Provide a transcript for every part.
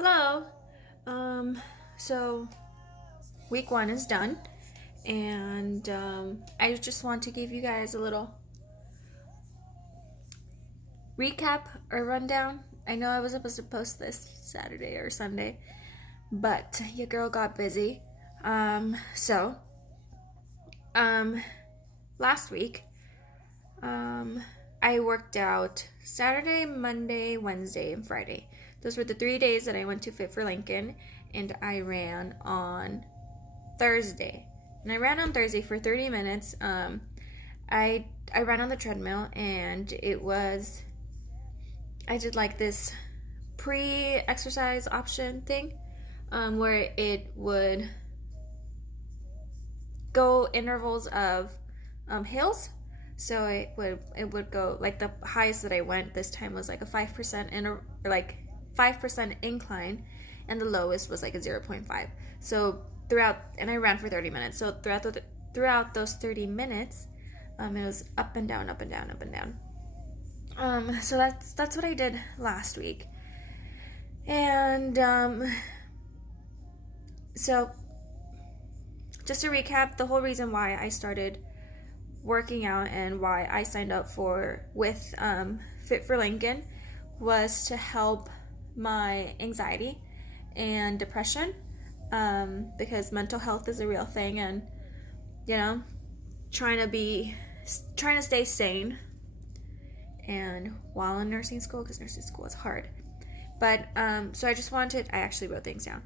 Hello. Um, so week one is done, and I just want to give you guys a little recap or rundown. I know I was supposed to post this Saturday or Sunday, but your girl got busy. So last week, I worked out Saturday, Monday, Wednesday, and Friday. Those were the 3 days that I went to Fit for Lincoln, and I ran on Thursday. And I ran on Thursday for 30 minutes. I ran on the treadmill, and I did like this pre-exercise option thing, where it would go intervals of hills. So it would go like the highest that I went this time was like a 5% like 5% incline, and the lowest was like a 0.5. So and I ran for 30 minutes. So throughout those 30 minutes, it was up and down, up and down, up and down. So that's what I did last week, and so just to recap, the whole reason why I started working out and why I signed up with Fit for Lincoln was to help my anxiety and depression, because mental health is a real thing, and trying to stay sane, and while in nursing school, because nursing school is hard. But so I actually wrote things down.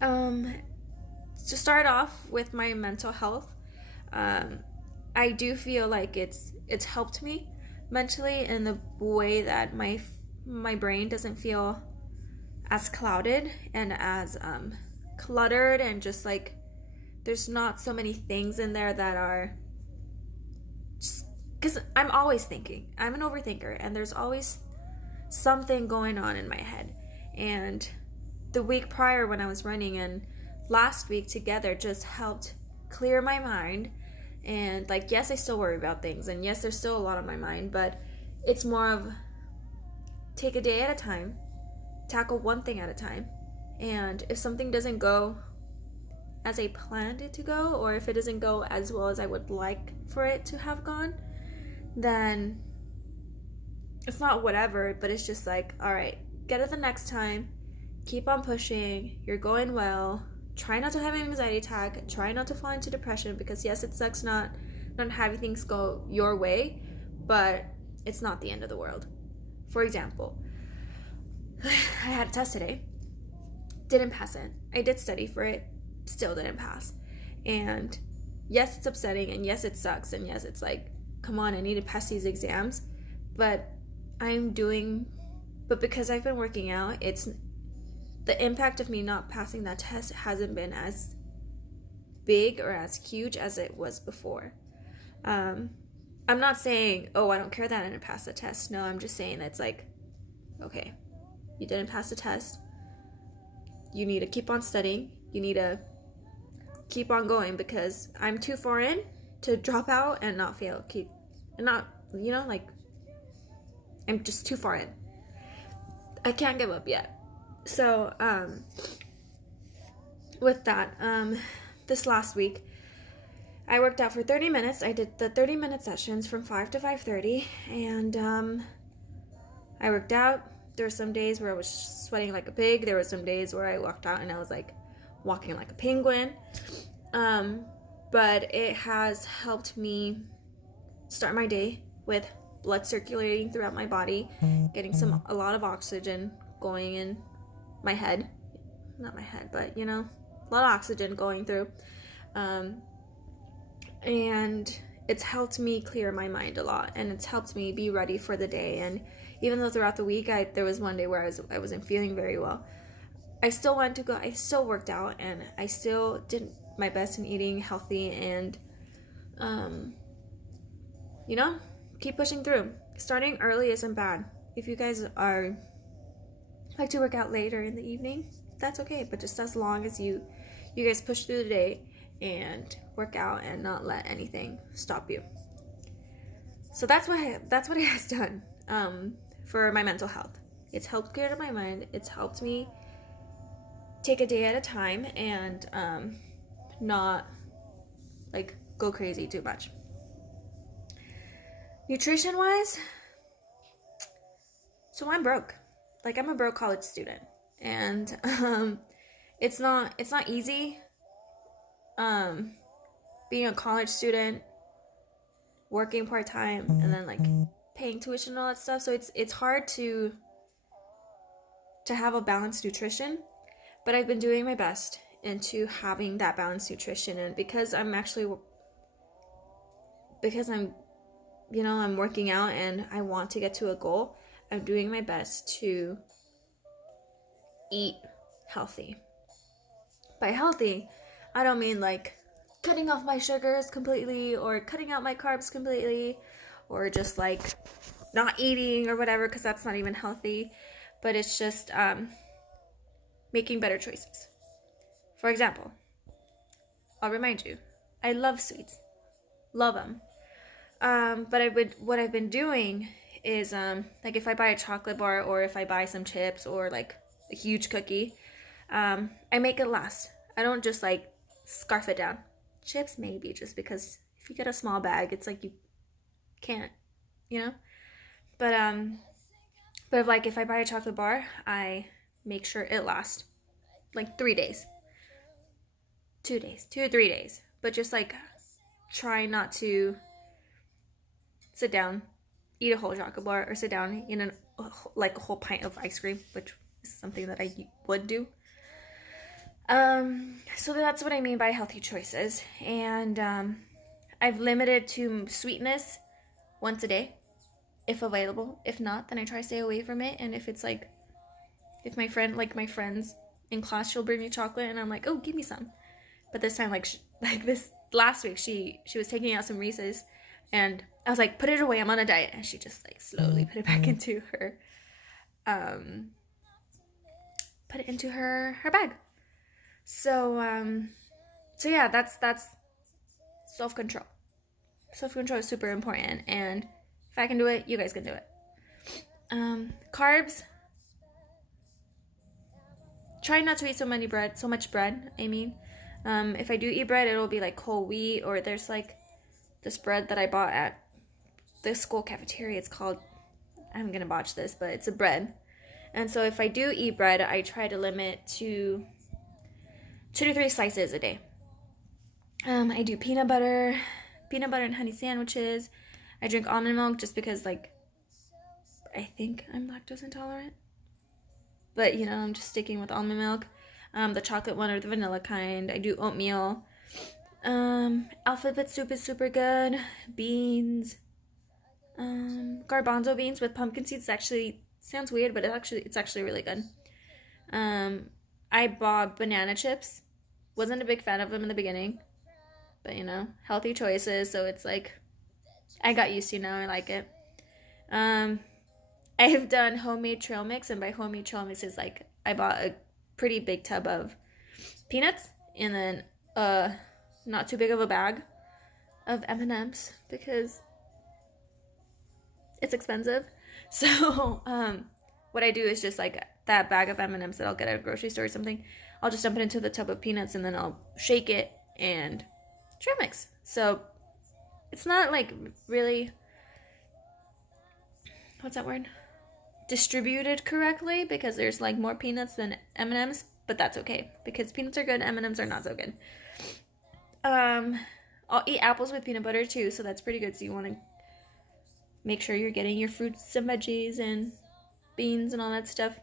To start off with my mental health, I do feel like it's helped me mentally in the way that my brain doesn't feel as clouded and as cluttered, and just like there's not so many things in there that are just because I'm always thinking. I'm an overthinker, and there's always something going on in my head. And the week prior when I was running and last week together just helped clear my mind. And like, yes, I still worry about things, and yes, there's still a lot on my mind, but it's more of take a day at a time, tackle one thing at a time. And if something doesn't go as I planned it to go, or if it doesn't go as well as I would like for it to have gone, then it's not whatever, but it's just like, all right, get it the next time, keep on pushing, you're going well. Try not to have an anxiety attack. Try not to fall into depression, because yes, it sucks not having things go your way, but it's not the end of the world. For example, I had a test today, didn't pass it. I did study for it, still didn't pass. And yes, it's upsetting, and yes, it sucks, and yes, it's like, come on, I need to pass these exams. But because I've been working out, the impact of me not passing that test hasn't been as big or as huge as it was before. I'm not saying, oh, I don't care that I didn't pass the test. No, I'm just saying that it's like, okay, you didn't pass the test. You need to keep on studying. You need to keep on going, because I'm too far in to drop out and not fail. I'm just too far in. I can't give up yet. So, with that, this last week, I worked out for 30 minutes. I did the 30-minute sessions from 5 to 5:30, and I worked out. There were some days where I was sweating like a pig. There were some days where I walked out and I was like walking like a penguin. But it has helped me start my day with blood circulating throughout my body, getting a lot of oxygen going in my head, not my head, but a lot of oxygen going through, and it's helped me clear my mind a lot, and it's helped me be ready for the day. And even though throughout the week there was one day where I wasn't feeling very well, I still worked out, and I still did my best in eating healthy, and keep pushing through. Starting early isn't bad. If you guys like to work out later in the evening, that's okay, but just as long as you guys push through the day and work out and not let anything stop you. So that's what it has done for my mental health. It's helped clear my mind. It's helped me take a day at a time and not like go crazy too much. Nutrition wise, so I'm broke. Like, I'm a broke college student, and it's not easy being a college student, working part-time, and then like paying tuition and all that stuff. So it's hard to have a balanced nutrition, but I've been doing my best into having that balanced nutrition. And because I'm I'm working out and I want to get to a goal, I'm doing my best to eat healthy. By healthy, I don't mean like cutting off my sugars completely or cutting out my carbs completely or just like not eating or whatever, because that's not even healthy. But it's just making better choices. For example, I'll remind you, I love sweets. Love them. But what I've been doing is like if I buy a chocolate bar or if I buy some chips or like a huge cookie, I make it last. I don't just like scarf it down. Chips maybe, just because if you get a small bag, it's like you can't, But like if I buy a chocolate bar, I make sure it lasts like 3 days. 2 days, 2 or 3 days. But just like try not to sit down, eat a whole chocolate bar, or sit down, eat like a whole pint of ice cream, which is something that I would do. So that's what I mean by healthy choices. And I've limited to sweetness once a day, if available. If not, then I try to stay away from it. And if it's like, if my friends in class, she'll bring me chocolate, and I'm like, oh, give me some. But this time, like this last week, she was taking out some Reese's, and I was like, put it away, I'm on a diet. And she just like slowly put it back into her, bag. So yeah, that's self-control. Self-control is super important, and if I can do it, you guys can do it. Carbs. Try not to eat so much bread. If I do eat bread, it'll be like whole wheat, or there's like this bread that I bought at the school cafeteria. It's called, I'm gonna botch this, but it's a bread. And so if I do eat bread, I try to limit to 2 to 3 slices a day. I do peanut butter and honey sandwiches. I drink almond milk just because, like, I think I'm lactose intolerant. But, I'm just sticking with almond milk. The chocolate one or the vanilla kind. I do oatmeal. Alphabet soup is super good. Beans. Garbanzo beans with pumpkin seeds actually sounds weird, but it's actually really good. I bought banana chips. Wasn't a big fan of them in the beginning. But, healthy choices. So it's like, I got used to now. I like it. I have done homemade trail mix, and by homemade trail mix is like I bought a pretty big tub of peanuts and then not too big of a bag of M&Ms because it's expensive. So what I do is just like that bag of M&Ms that I'll get at a grocery store or something, I'll just dump it into the tub of peanuts and then I'll shake it and trail mix. So it's not like really, what's that word? Distributed correctly, because there's like more peanuts than M&Ms, but that's okay because peanuts are good, M&Ms are not so good. I'll eat apples with peanut butter too, so that's pretty good. So you want to make sure you're getting your fruits and veggies and beans and all that stuff.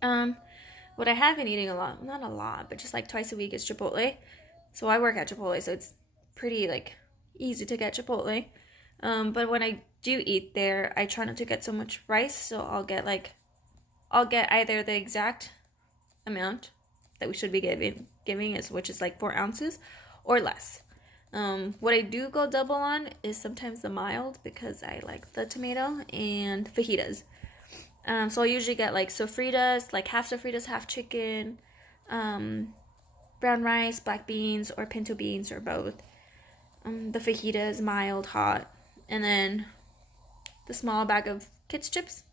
What I have been eating a lot, not a lot, but just like twice a week, is Chipotle. So I work at Chipotle, so it's pretty like easy to get Chipotle. But when I do eat there, I try not to get so much rice, so I'll get either the exact amount that we should be giving which is like 4 ounces, or less. What I do go double on is sometimes the mild, because I like the tomato, and fajitas. So I'll usually get like sofritas, like half sofritas, half chicken, brown rice, black beans, or pinto beans, or both. The fajitas, mild, hot, and then the small bag of kids chips,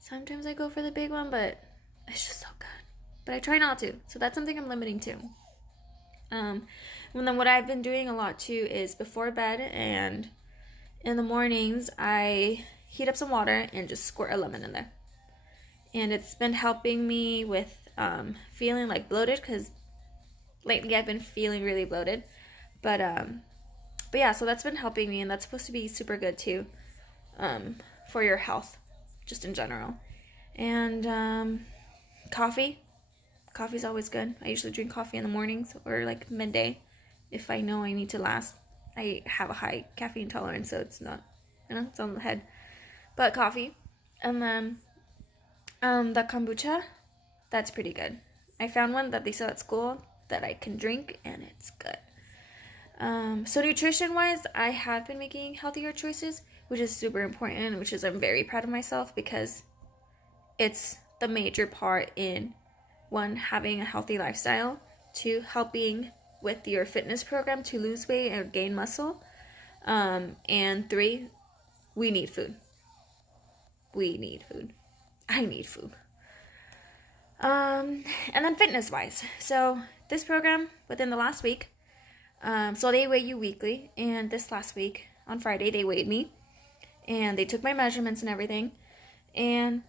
Sometimes I go for the big one, but it's just so good. But I try not to. So that's something I'm limiting to. And then what I've been doing a lot too is before bed and in the mornings, I heat up some water and just squirt a lemon in there. And it's been helping me with feeling like bloated, because lately I've been feeling really bloated. But yeah, so that's been helping me, and that's supposed to be super good too, for your health, just in general. And coffee's always good. I usually drink coffee in the mornings or like midday if I know I need to last. I have a high caffeine tolerance, so it's not, it's on the head. But coffee. And then the kombucha, that's pretty good. I found one that they sell at school that I can drink, and it's good. So nutrition wise, I have been making healthier choices, which is super important, which is I'm very proud of myself, because it's the major part in, 1, having a healthy lifestyle, 2, helping with your fitness program to lose weight or gain muscle, and 3, we need food. I need food. And then fitness wise, so this program within the last week, so they weigh you weekly, and this last week on Friday they weighed me, and they took my measurements and everything, and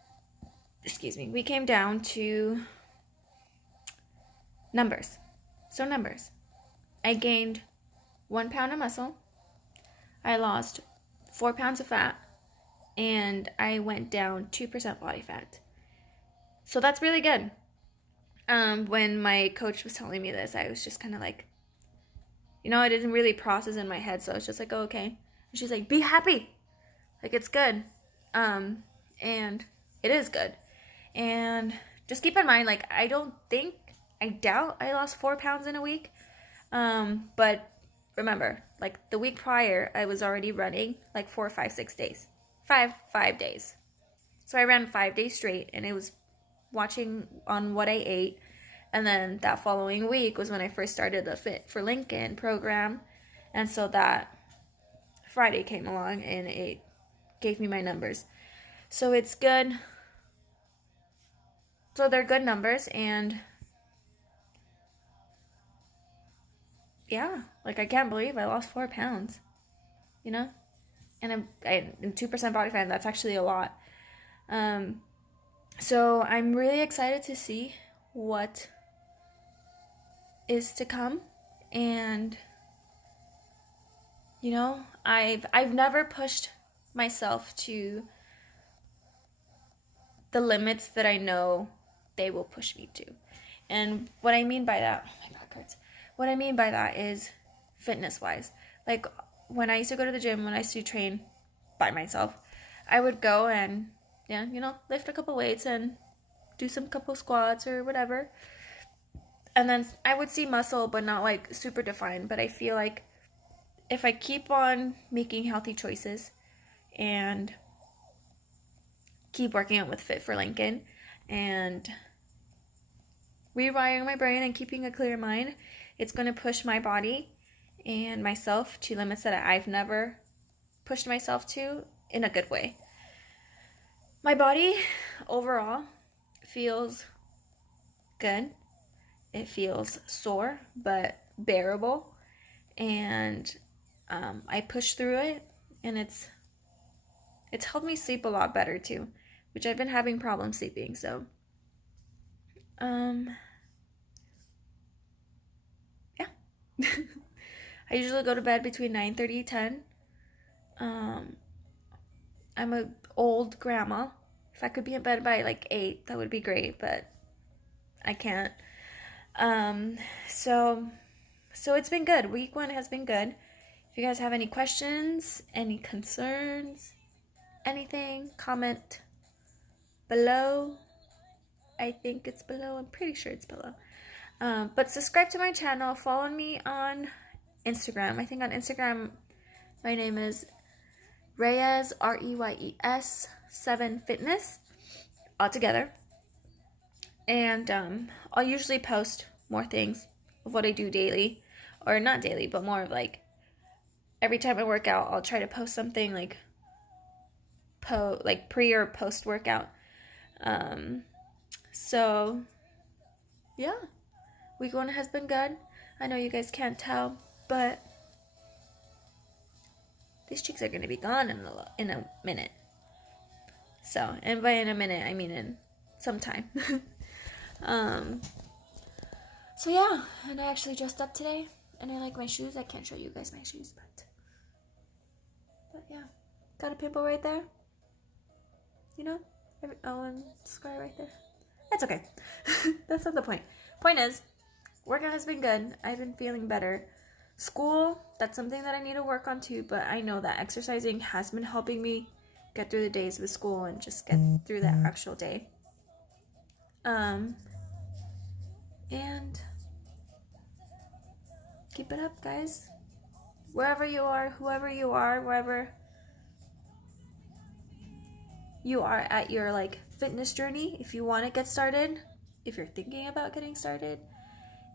we came down to numbers. So numbers, I gained 1 pound of muscle, I lost 4 pounds of fat, and I went down 2% body fat. So that's really good. When my coach was telling me this, I was just kind of like, I didn't really process in my head, so I was just like, oh, okay. And she's like, be happy. Like, it's good. And it is good. And just keep in mind, like, I doubt I lost 4 pounds in a week. But remember, like, the week prior, I was already running like 4, 5, 6 days. 5 days. So I ran 5 days straight, and it was watching on what I ate. And then that following week was when I first started the Fit for Lincoln program. And so that Friday came along, and it gave me my numbers. So it's good. So they're good numbers, and yeah, like, I can't believe I lost 4 pounds, and 2% body fat, that's actually a lot. So I'm really excited to see what is to come, and I've never pushed myself to the limits that I know they will push me to. And what I mean by that, oh my back hurts. What I mean by that is fitness wise. Like, when I used to go to the gym, when I used to train by myself, I would go and lift a couple weights and do some couple squats or whatever. And then I would see muscle, but not like super defined. But I feel like if I keep on making healthy choices and keep working out with Fit for Lincoln and rewiring my brain and keeping a clear mind, it's going to push my body and myself to limits that I've never pushed myself to in a good way. My body overall feels good. It feels sore, but bearable. And I push through it, and it's helped me sleep a lot better too, which I've been having problems sleeping. So, yeah. I usually go to bed between 9:30 10. I'm an old grandma. If I could be in bed by like 8, that would be great, but I can't. So it's been good. Week 1 has been good. If you guys have any questions, any concerns, anything, comment below. I think it's below. I'm pretty sure it's below. But subscribe to my channel. Follow me on Instagram. I think on Instagram, my name is Reyes, Reyes 7 Fitness, all together. And I'll usually post more things of what I do daily, or not daily, but more of like every time I work out, I'll try to post something like pre or post workout. So yeah, week 1 has been good. I know you guys can't tell, but these cheeks are gonna be gone in a minute. So, and by in a minute, I mean in some time. So yeah, and I actually dressed up today, and I like my shoes. I can't show you guys my shoes, but yeah, got a pimple right there. You know, and scar right there. That's okay. That's not the point. Point is, workout has been good. I've been feeling better. School, that's something that I need to work on too, but I know that exercising has been helping me get through the days with school and just get through that actual day. And keep it up, guys. Wherever you are, whoever you are, wherever you are at your like fitness journey, if you want to get started, if you're thinking about getting started,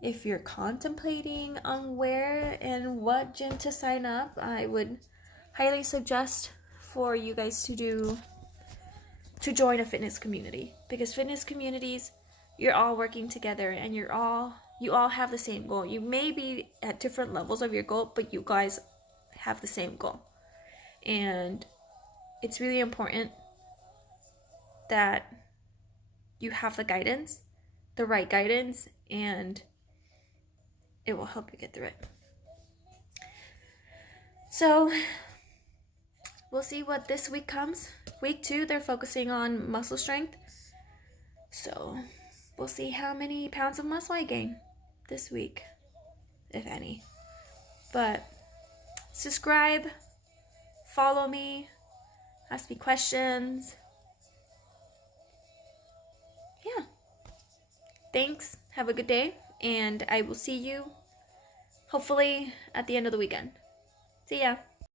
if you're contemplating on where and what gym to sign up, I would highly suggest for you guys to join a fitness community, because fitness communities, you're all working together and you all have the same goal. You may be at different levels of your goal, but you guys have the same goal. And it's really important that you have the guidance, the right guidance, and it will help you get through it. So we'll see what this week comes. Week 2, they're focusing on muscle strength. So we'll see how many pounds of muscle I gain this week, if any. But subscribe, follow me, ask me questions. Yeah. Thanks. Have a good day. And I will see you hopefully at the end of the weekend. See ya.